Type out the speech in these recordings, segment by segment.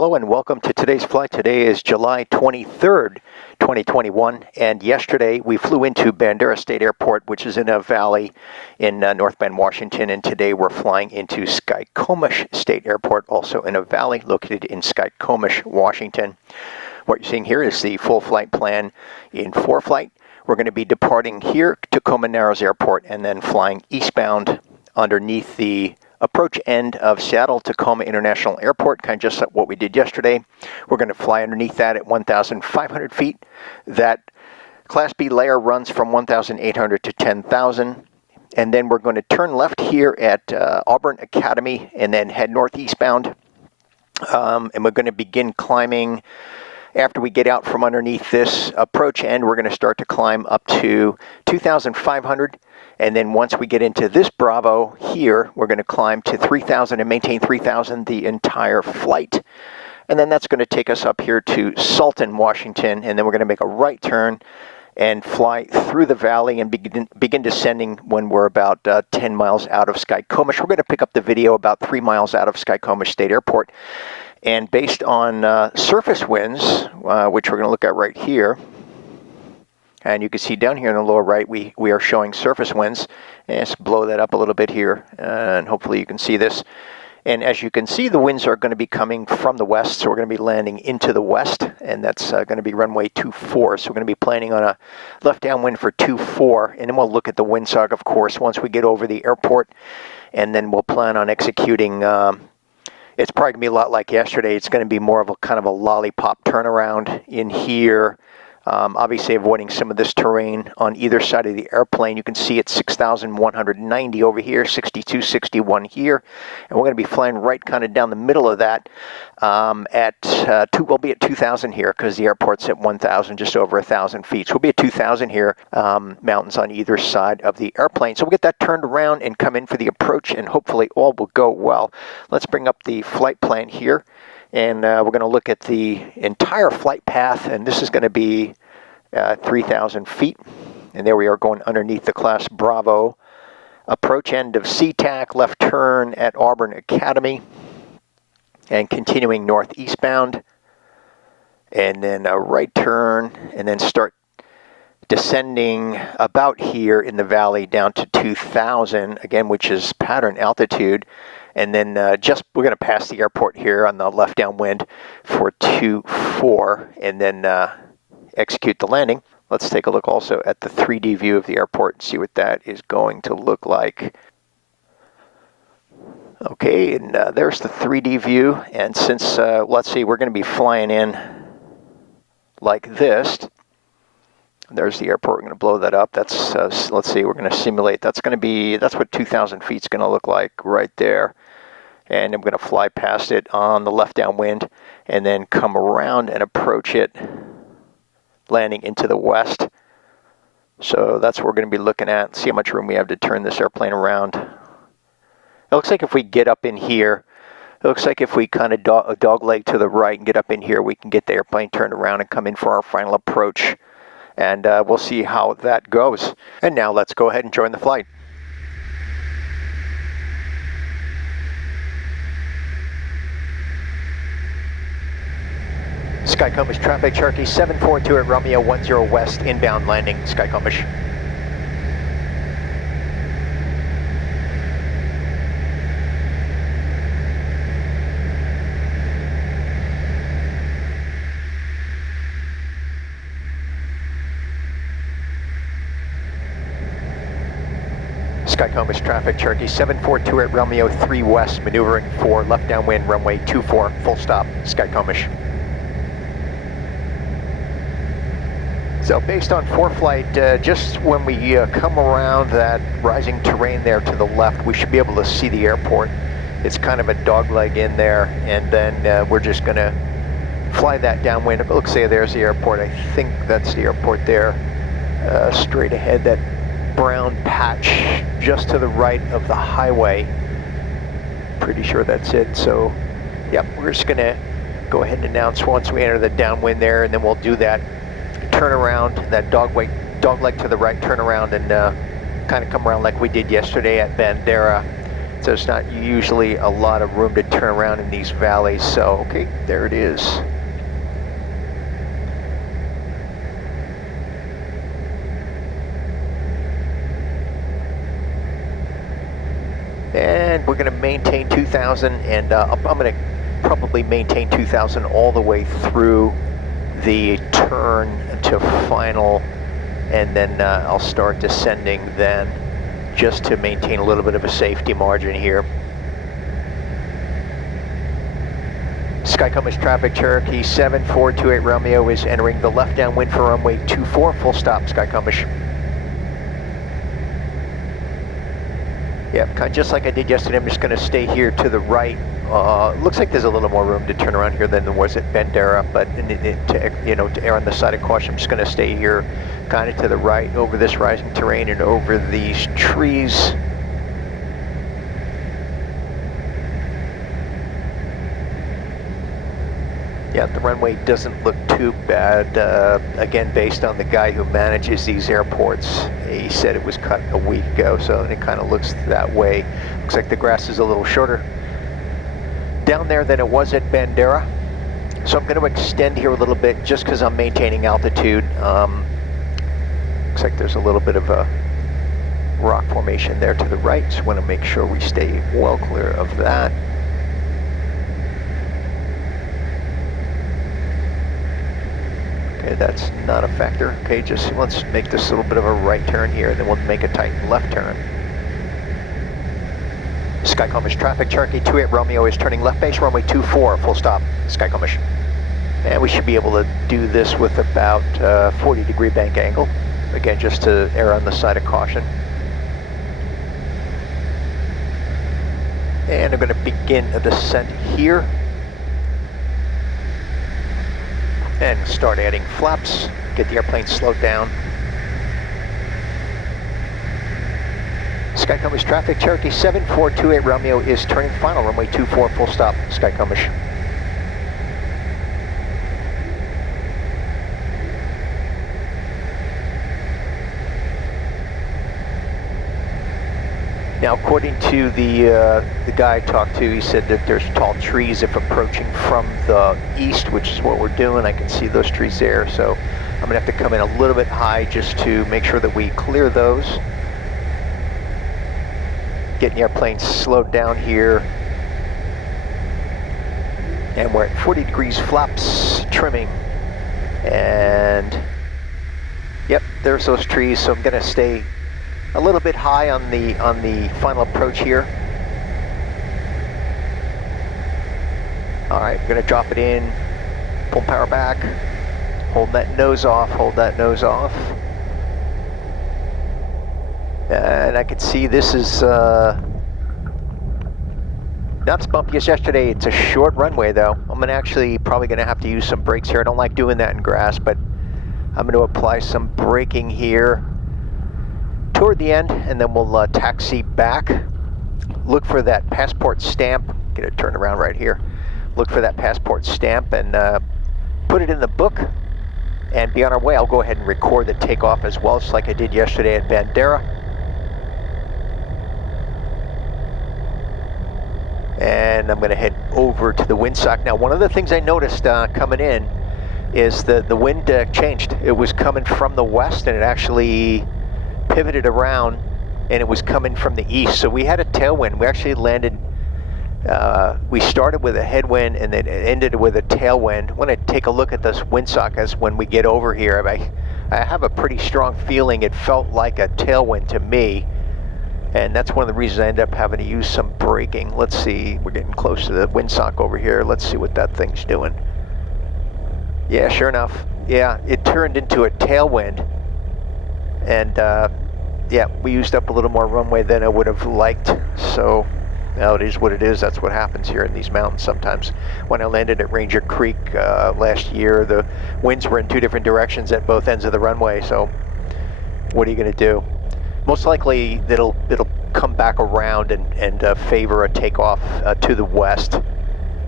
Hello and welcome to today's flight. Today is July 23rd, 2021, and yesterday we flew into Bandera State Airport, which is in a valley in North Bend, Washington, and today we're flying into Skykomish State Airport, also in a valley located in Skykomish, Washington. What you're seeing here is the full flight plan in ForeFlight. We're going to be departing here, Tacoma Narrows Airport, and then flying eastbound underneath the approach end of Seattle-Tacoma International Airport, kind of just like what we did yesterday. We're going to fly underneath that at 1,500 feet. That Class B layer runs from 1,800 to 10,000. And then we're going to turn left here at Auburn Academy and then head northeastbound. And we're going to begin climbing. After we get out from underneath this approach end, we're going to start to climb up to 2,500. And then once we get into this Bravo here, we're going to climb to 3,000 and maintain 3,000 the entire flight. And then that's going to take us up here to Sultan, Washington. And then we're going to make a right turn and fly through the valley and begin descending when we're about 10 miles out of Skykomish. We're going to pick up the video about 3 miles out of Skykomish State Airport. And based on surface winds, which we're going to look at right here, and you can see down here in the lower right, we are showing surface winds. And let's blow that up a little bit here, and hopefully you can see this. And as you can see, the winds are going to be coming from the west, so we're going to be landing into the west, and that's going to be runway 24. So we're going to be planning on a left downwind for 24, and then we'll look at the windsock, of course, once we get over the airport, and then we'll plan on executing. It's probably going to be a lot like yesterday. It's going to be more of a kind of a lollipop turnaround in here. Obviously avoiding some of this terrain on either side of the airplane. You can see it's 6,190 over here, 6261 here, and we're going to be flying right kind of down the middle of that. We'll be at 2,000 here because the airport's at 1,000, just over 1,000 feet. So we'll be at 2,000 here, mountains on either side of the airplane. So we'll get that turned around and come in for the approach, and hopefully all will go well. Let's bring up the flight plan here. And we're going to look at the entire flight path, and this is going to be 3,000 feet. And there we are going underneath the Class Bravo. Approach end of SeaTac, left turn at Auburn Academy, and continuing northeastbound. And then a right turn, and then start descending about here in the valley down to 2,000, again, which is pattern altitude. And then we're going to pass the airport here on the left downwind for 24, and then execute the landing. Let's take a look also at the 3D view of the airport and see what that is going to look like. Okay, and there's the 3D view. And since, let's see, we're going to be flying in like this. There's the airport. We're going to blow that up. That's, let's see, we're going to simulate. That's what 2,000 feet is going to look like right there. And I'm going to fly past it on the left downwind and then come around and approach it, landing into the west. So that's what we're going to be looking at. See how much room we have to turn this airplane around. It looks like if we get up in here, it looks like if we kind of dogleg to the right and get up in here, we can get the airplane turned around and come in for our final approach. And we'll see how that goes. And now let's go ahead and join the flight. Skykomish traffic, Cherokee 742 at Romeo 10 West, inbound landing, Skykomish. Skykomish traffic, Cherokee 742 at Romeo 3 West, maneuvering for left downwind, runway 24, full stop, Skykomish. So based on ForeFlight, just when we come around that rising terrain there to the left, we should be able to see the airport. It's kind of a dogleg in there, and then we're just going to fly that downwind. It looks like there's the airport. I think that's the airport there, straight ahead, that brown patch just to the right of the highway. Pretty sure that's it. So, yep, we're just going to go ahead and announce once we enter the downwind there, and then we'll do that turn around, that dogleg to the right, turn around, and kind of come around like we did yesterday at Bandera So it's not usually a lot of room to turn around in these valleys. So, okay, there it is. And we're going to maintain 2,000, and I'm going to probably maintain 2,000 all the way through the turn to final, and then I'll start descending then, just to maintain a little bit of a safety margin here. Skykomish traffic, Cherokee 7428 Romeo is entering the left downwind for runway 24, full stop, Skykomish. Yep, kind of just like I did yesterday, I'm just going to stay here to the right. Looks like there's a little more room to turn around here than there was at Bandera, but to err on the side of caution, I'm just going to stay here kind of to the right over this rising terrain and over these trees. Yeah, the runway doesn't look too bad. Again, based on the guy who manages these airports, he said it was cut a week ago, so it kind of looks that way. Looks like the grass is a little shorter down there than it was at Bandera. So I'm going to extend here a little bit just because I'm maintaining altitude. Looks like there's a little bit of a rock formation there to the right, so I want to make sure we stay well clear of that. Okay, that's not a factor. Okay, just let's make this a little bit of a right turn here, and then we'll make a tight left turn. Skykomish traffic, Cherokee 28 Romeo is turning left base, runway 24, full stop, Skykomish. And we should be able to do this with about 40-degree bank angle. Again, just to err on the side of caution. And I'm going to begin a descent here. And start adding flaps, get the airplane slowed down. Skykomish traffic, Cherokee 7428 Romeo is turning final, runway 24, full stop, Skykomish. Now, according to the guy I talked to, he said that there's tall trees if approaching from the east, which is what we're doing. I can see those trees there, so I'm going to have to come in a little bit high just to make sure that we clear those. Getting the airplane slowed down here. And we're at 40 degrees flaps, trimming. And, yep, there's those trees, so I'm going to stay a little bit high on the final approach here. All right, we're going to drop it in, pull power back, hold that nose off, hold that nose off. And I can see this is not as bumpy as yesterday. It's a short runway though. I'm gonna actually probably gonna have to use some brakes here. I don't like doing that in grass, but I'm going to apply some braking here toward the end, and then we'll taxi back. Look for that passport stamp. Get it turned around right here. Look for that passport stamp and put it in the book and be on our way. I'll go ahead and record the takeoff as well, just like I did yesterday at Bandera. And I'm going to head over to the windsock. Now, one of the things I noticed coming in is that the wind changed. It was coming from the west, and it actually pivoted around, and it was coming from the east. So we had a tailwind. We actually landed, we started with a headwind, and then it ended with a tailwind. I want to take a look at this windsock as when we get over here. I have a pretty strong feeling it felt like a tailwind to me. And that's one of the reasons I ended up having to use some braking. Let's see, we're getting close to the windsock over here. Let's see what that thing's doing. Yeah, sure enough. Yeah, it turned into a tailwind. And yeah, we used up a little more runway than I would have liked. So now it is what it is. That's what happens here in these mountains sometimes. When I landed at Ranger Creek last year, the winds were in two different directions at both ends of the runway. So what are you going to do? Most likely it'll come back around and favor a takeoff to the west.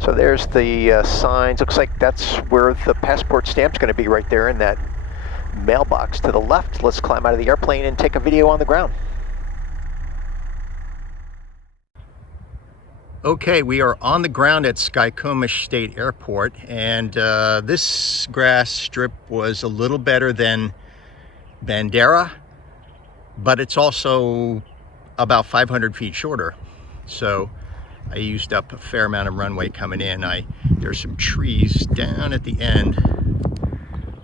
So there's the signs. Looks like that's where the passport stamp's going to be, right there in that mailbox to the left. Let's climb out of the airplane and take a video on the ground. Okay, we are on the ground at Skykomish State Airport, and this grass strip was a little better than Bandera, but it's also about 500 feet shorter. So I used up a fair amount of runway coming in. There's some trees down at the end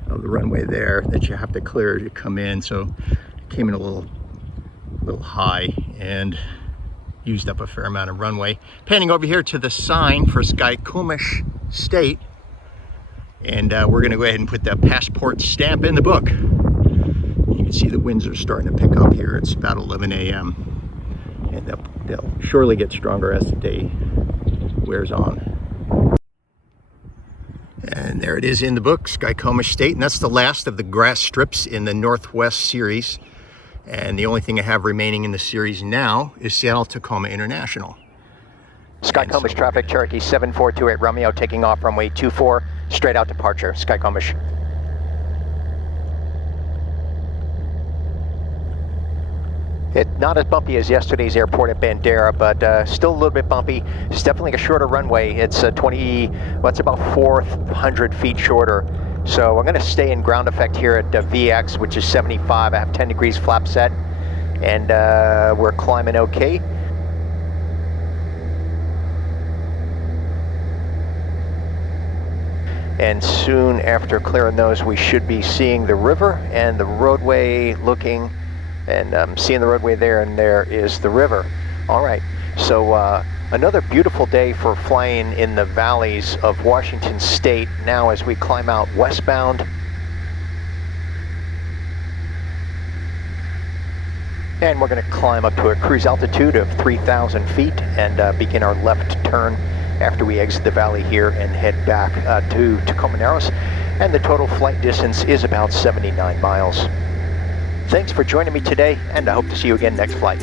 of the runway there that you have to clear to come in. So I came in a little high and used up a fair amount of runway. Panning over here to the sign for Skykomish State, and we're going to go ahead and put the passport stamp in the book. You can see the winds are starting to pick up here. It's about 11 a.m. and they'll surely get stronger as the day wears on. And there it is in the book, Skykomish State, and that's the last of the grass strips in the Northwest series. And the only thing I have remaining in the series now is Seattle-Tacoma International. Skykomish traffic, Cherokee 7428 Romeo, taking off runway 24, straight out departure, Skykomish. It's not as bumpy as yesterday's airport at Bandera, but still a little bit bumpy. It's definitely a shorter runway. It's it's about 400 feet shorter. So I'm going to stay in ground effect here at VX, which is 75. I have 10 degrees flap set, and we're climbing okay. And soon after clearing those, we should be seeing the river and the roadway looking, and seeing the roadway there, and there is the river. All right, so another beautiful day for flying in the valleys of Washington State now as we climb out westbound. And we're going to climb up to a cruise altitude of 3,000 feet and begin our left turn after we exit the valley here and head back to Tacoma Narrows. And the total flight distance is about 79 miles. Thanks for joining me today, and I hope to see you again next flight.